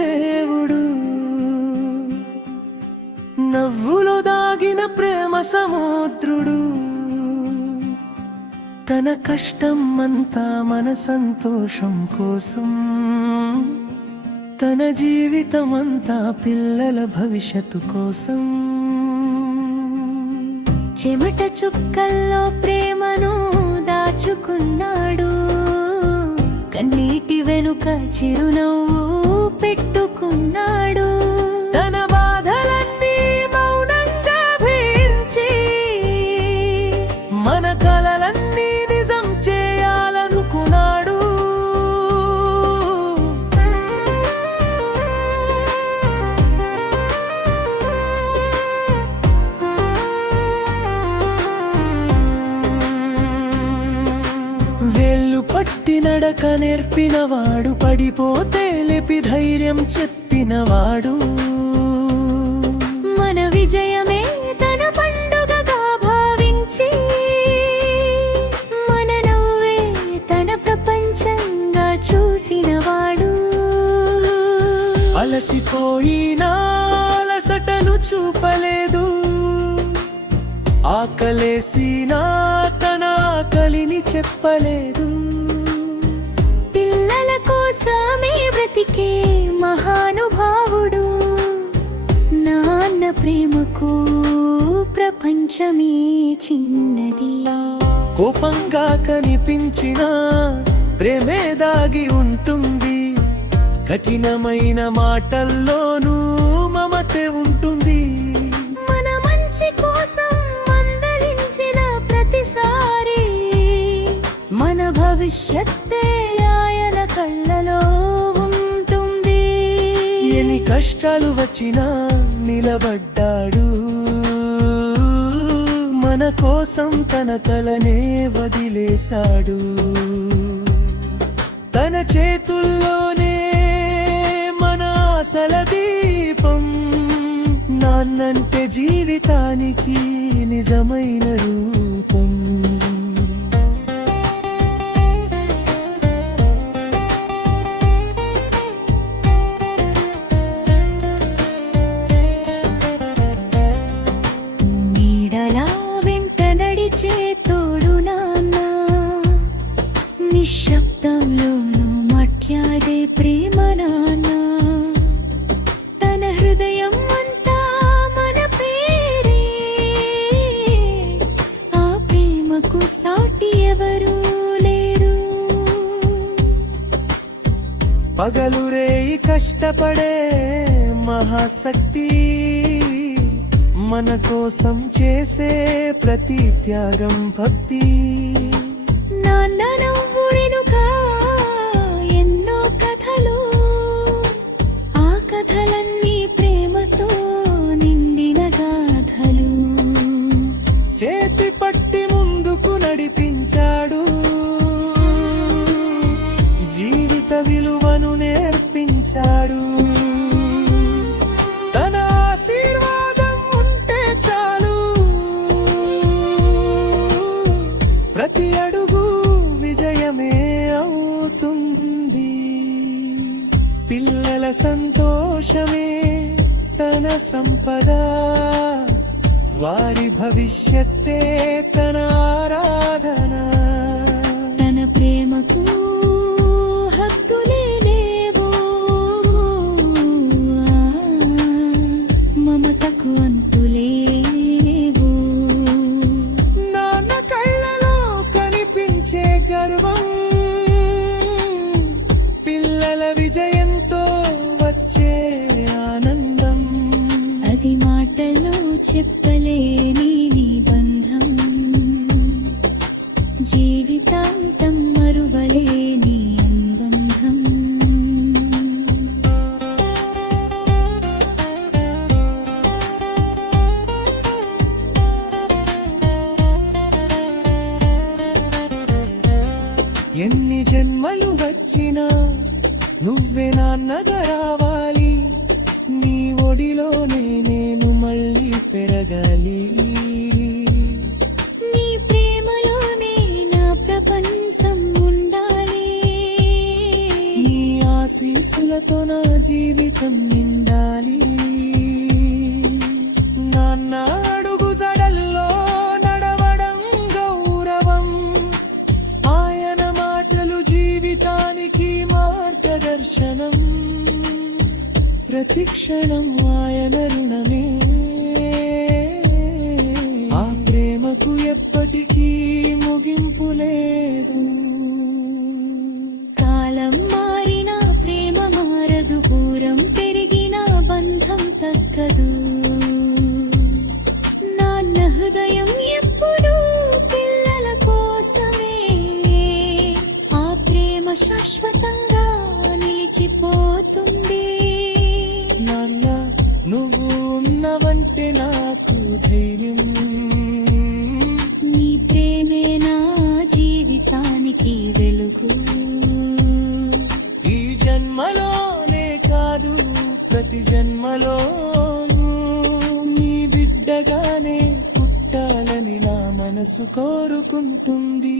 దేవుడు, నవ్వులో దాగిన ప్రేమ సముద్రుడు. తన కష్టం అంతా మన సంతోషం కోసం, తన జీవితం అంతా పిల్లల భవిష్యత్తు కోసం. చెమట చుక్కల్లో ప్రేమను దాచుకున్నాడు, కన్నీటి వెనుక చిరునవ్వు పెట్టుకున్నాడు. తన బాధలన్నీ మౌనంగా భరించి మన కలలన్నీ నిజం చేయాలనుకున్నాడు. వేళ్ళు పట్టి నడక నేర్పినవాడు, పడిపోతే లేపి ధైర్యం చెప్పినవాడు. మన విజయమే తన పండుగగా భావించి, మన నవ్వే తన ప్రపంచంగా చూసినవాడు. అలసిపోయినా అలసటను చూపలేదు, ఆకలేసినా తన ఆకలిని చెప్పలేదు. పిల్లల కోసమే బ్రతికే మహానుభావుడు, నాన్న ప్రేమకు ప్రపంచమే చిన్నది. కోపంగా కనిపించినా ప్రేమే దాగి ఉంటుంది, కఠినమైన మాటల్లోనూ మమతే ఉంటుంది. మన మంచి కోసం మందలించిన ప్రతిసారి మన భవిష్యత్తే ఆయన కళ్ళలో ఉంటుంది. ఎన్ని కష్టాలు వచ్చినా నిలబడ్డాడు, మన కోసం తన తలనే వదిలేశాడు. తన చేతుల్లోనే మన ఆశల దీపం, నాన్నంటే జీవితానికి నిజమైన రూపం. నీడలా వెంట నడిచే తోడు నాన్న, నిశ్శబ్దంలోనూ మాట్లాడే ప్రేమ నాన్న. తన హృదయం అంతా మన పేరే, ఆ ప్రేమకు సాటి ఎవరూ లేరు. పగలు రేయి కష్టపడే మహాశక్తి, మన కోసం చేసే ప్రతి త్యాగం భక్తి. నాన్న నవ్వు వెనుక ఎన్నో కథలు, ఆ కథలన్నీ ప్రేమతో నిండిన గాథలు. చేతి పట్టి ముందుకు నడిపించాడు, జీవిత విలువను నేర్పించాడు. తన ఆశీర్వాదం ఉంటే చాలు, ప్రతి అడుగు విజయమే అవుతుంది. పిల్లల సంతోషమే తన సంపద, వారి భవిష్యత్తే తన ఆరాధన. తన ప్రేమకు హద్దులే లేవు, మమతకు అంతులే లేవు. నాన్న కళ్ళలో కనిపించే గర్వం, పిల్లల విజయంతో వచ్చే ఆనందం. అది మాటలో చెప్పలేని నిబంధం, జీవితాంతం మరువలేని అనుబంధం. ఎన్ని జన్మలు వచ్చినా నువ్వే నాన్నగా రావాలి, నీ ఒడిలోనే నేను మళ్ళీ పెరగాలి. నీ ప్రేమలోనే నా ప్రపంచం ఉండాలి, నీ ఆశీస్సుల వెలుగులతో నా జీవితం నిండాలి. నాన్న అడుగు జడల్లో నడవడం గౌరవం, ఆయన మాటలు జీవితానికి మార్గదర్శనం. ప్రతి క్షణం ఆయన రుణమే, ఆ ప్రేమకు ఎప్పటికీ ముగింపు లేదు. కాలం మారినా ప్రేమ మారదు, దూరం పెరిగినా బంధం తగ్గదు. నాన్న హృదయం ఎప్పుడూ పిల్లల కోసమే, ఆ ప్రేమ శాశ్వతంగా నిలిచిపోతుంది. నాన్న నువ్వు ఉన్నవంటే నాకు ధైర్యం, నీ ప్రేమే నా జీవితానికి వెలుగు. ఈ జన్మలోనే కాదు ప్రతి జన్మలోనూ నీ బిడ్డగానే పుట్టాలని నా మనసు కోరుకుంటుంది.